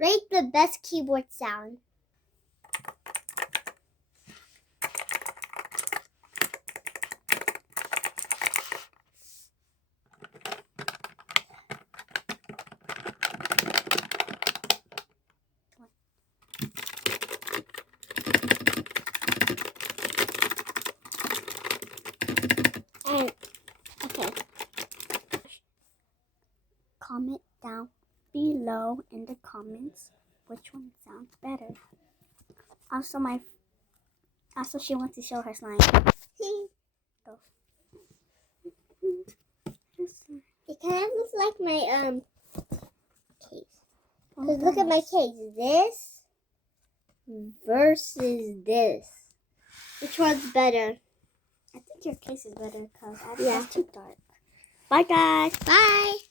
Rate the best keyboard sound. And okay, comment down below in the comments which one sounds better. Also she wants to show her slime. Go. It kind of looks like my case. Because look at my case. This versus this. Which one's better? I think your case is better because that's too dark. Bye guys. Bye.